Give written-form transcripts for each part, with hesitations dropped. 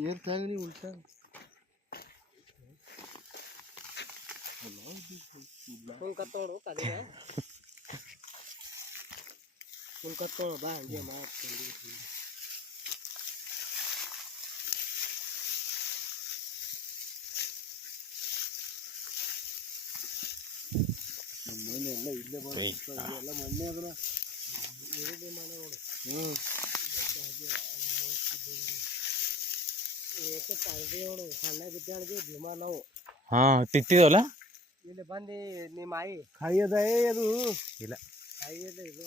air ತಾಗಲಿ ಉಲ್ಟಾ full ಕತ್ತೋಡು ಕಲಿಗ full ಕತ್ತೋಡು ಬಾ ಹಂಗೆ ಮಾಡ್ತೀನಿ ಮನೆ ಎಲ್ಲ ಇಲ್ಲೇ ಬರುತ್ತೆ ಎಲ್ಲ ಮಣ್ಣೆ ಅದನ್ನ ಇರಲಿ ಮನೆ ನೋಡು ಹಾ ತಿತ್ತಿದವಲ್ಲ ಇಲ್ಲಿ ಬಂದು ನಿಮ್ಮ ಆಯಿ ಕಾಯದ ಅದು ಇಲ್ಲ ಕಾಯದ ಇದು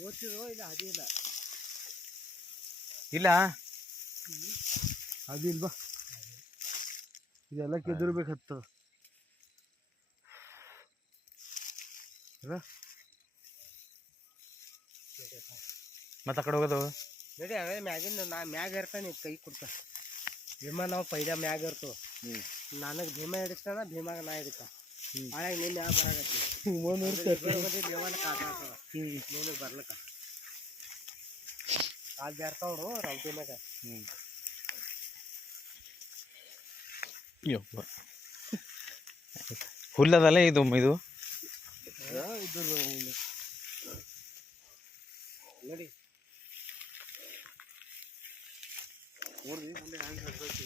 ಓದ್ತಿರೋ ಇಲ್ಲ ಅದೇ ಇಲ್ಲ ಇಲ್ಲ ಅದು ಇಲ್ವಾ ಇದೆಲ್ಲ ಕೆದರ್ಬೇಕತ್ತ ಮತ್ತೆ ಆ ಕಡೆ ಹೋಗೋದು ನಡಿ ಅವೇ ಮ್ಯಾಗಿಂದ ನಾ ಮ್ಯಾಗ ಇರ್ತಾನೆ ಕೈ ಕೊಡ್ತ ಭೀಮಾ ನಾವು ಪೈಲ ಮ್ಯಾಗ ಇರ್ತವ ನನಗೆ ಭೀಮಾ ಹಿಡಿಸ್ತಾನ ಭೀಮಾಗ ನಾ ಹಿಡಿತ ಆಳಾಗ ನೀನು ಮ್ಯಾಗ ಬರಾಕತ್ತಿ ದೇವನ ಕಾತಾಡ್ತದ ನೀನು ಬರ್ಲಕ್ಕ ಕಾಲು ಜಾರ್ತಾವ್ರು ರೌಟಿ ಮ್ಯಾಗ ಹುಲ್ಲದಲ್ಲ ಇದು ಇದು ನೋಡಿ ನೋಡ್ರಿ ಮುಂದೆ ಹ್ಯಾಂಗ ಹಾಕ್ಬೇಕು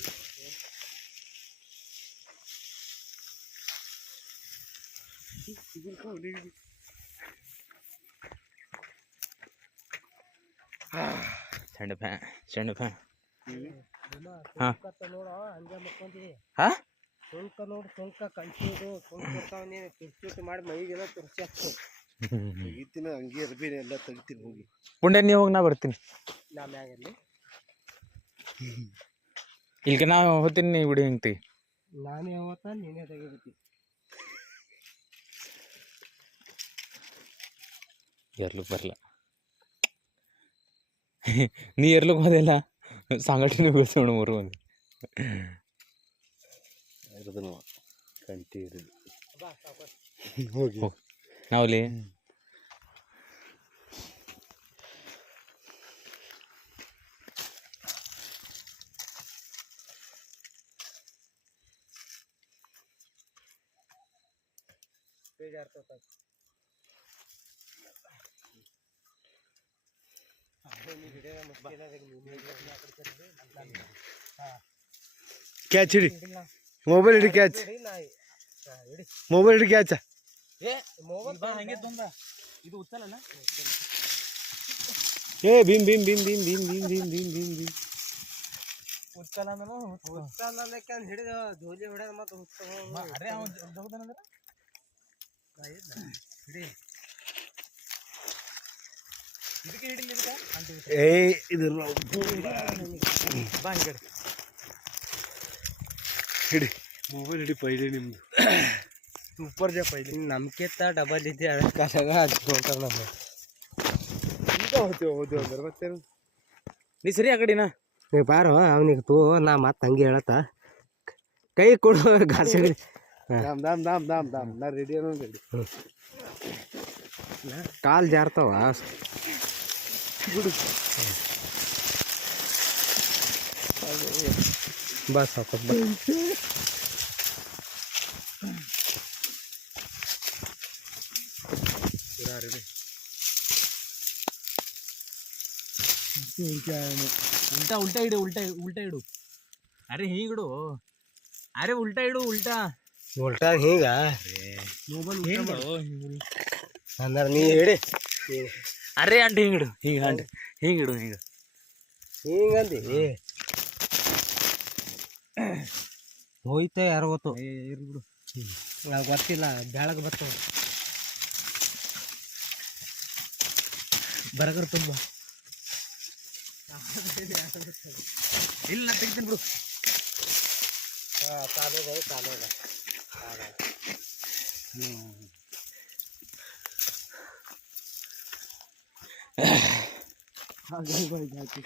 ಚೆಂಡು ಫ್ಯಾನ್ ನೋಡ ಹಂಗೆ ಮಕ್ಕೊಂತೀವಿ ಹಾ ಸುಂಕ ನೋಡು ಸುಂಕ ಕಂಚೂದು ಸುಂಕ ಬರ್ತಾವ ನೀನು ತುರ್ಚೂಟ್ ಮಾಡಿ ಮೈಗೆಲ್ಲ ತುರ್ಸಿ ಹಾಕ್ತು ತೆಗಿತೀನಿ ಹಂಗೆ ಅರ್ಬಿನ ಎಲ್ಲ ತೆಗಿತೀನಿ ಹೋಗಿ ಪುಂಡೆ ನೀವು ಹೋಗಿ ನಾ ಬರ್ತೀನಿ ನಾ ಮ್ಯಾಗಲ್ಲಿ ಇಲ್ಲಿಗೆ ನಾ ಹೋಗ್ತೀನಿ ನೀ ಬಿಡಿ ಹಿಂಗೆ ತೆಗಿ ನಾನು ಯಾವತ್ತ ನೀನೇ ತೆಗಿಬೇಕು ಎರ್ಲಿಕ್ಕೆ ಬರಲ್ಲ ನೀ ಎರ್ಲಿಕ್ಕೆ ಹೋದೆಲ್ಲ ಸಂಘಟನೆ ಗೊತ್ತೋಣ ಮೂರು ಮಂದಿ ಇರೋದು ಕಂಟಿ ಇರೋದು ಹೋಗಿ ನಾವಲ್ಲಿ ಕ್ಯಾಚ್ ಹಿಡಿ ಮೊಬೈಲ್ ಹಿಡಿ ಕ್ಯಾಚ್ ಮೊಬೈಲ್ ಹಿಡಿ ಕ್ಯಾಚ್ ಏ ಭೀಮ್ ಭೀಮ್ ಭೀಮ್ ಭೀಮ್ ಭೀಮ್ ಭೀಮ್ ಭೀಮ್ ಭೀಮ್ ಭೀಮ್ ಭೀಮ್ ಹಿಡಿದ ಧೋಲಿ ಹೊಡೆದ ಮತ್ತೆ ಏ ಇದು ಹಿಡಿ ಮೊಬೈಲ್ ಹಿಡಿ ಪೈಲೆ ನಿಮ್ದು ಸೂಪರ್ ಜಾ ಪೈಲೆ ನಮ್ಕಿಂತ ಡಬಲ್ ಇದೆ ಅದಕ್ಕಾಗ ಹಚ್ಕೊಂತಾರೆ ನಮ್ಮ ಈಗ ಹೋದ್ವಿ ಅಂದ್ರೆ ಮತ್ತೇನು ನೀ ಸರಿ ಆ ಕಡೆನಾ ನೀ ಬಾರೋ ಅವನಿಗೆ ತೋ ನಾ ಮತ್ತೆ ಹಂಗೆ ಹೇಳತ್ತ ಕೈ ಕೊಡು ಗಾಸಿ ದಾಮ್ ದಾಮ್ ದಾಮ್ ದಾಮ್ ದಾಮ್ ನಾ ರೆಡಿ ಅನ್ನೋ ರೆಡಿ ಕಾಲು ಜಾರ್ತಾವ ಬಿಡು ಬಸ್ ಹಾಕೋದು ಬಸ್ ಉಲ್ಟಾ ಉಲ್ಟಾ ಇಡು ಉಲ್ಟಾ ಇಡು ಅರೆ ಹೀಗಿಡು ಅರೆ ಉಲ್ಟಾ ಇಡು ಉಲ್ಟಾ ಉಲ್ಟಾ ಹೀಗ ಅಂದ್ರೆ ನೀ ಹೇಳಿ ಅರೆ ಅಂಟ ಹಿಂಗಿಡು ಹಿಂಗಿಡು ಹಿಂಗಂದಿ ಹೋಯ್ತ ಯಾರು ಗೊತ್ತು ಇರ್ಬಿಡು ನಾವು ಗೊತ್ತಿಲ್ಲ ಬೆಳಗ್ಗೆ ಬರ್ತಾವ ಬರಗರ್ ತುಂಬ ಇಲ್ಲ ತೆಗಿತೀನಿ ಬಿಡು ಚಾಲು ಹಾಗೆ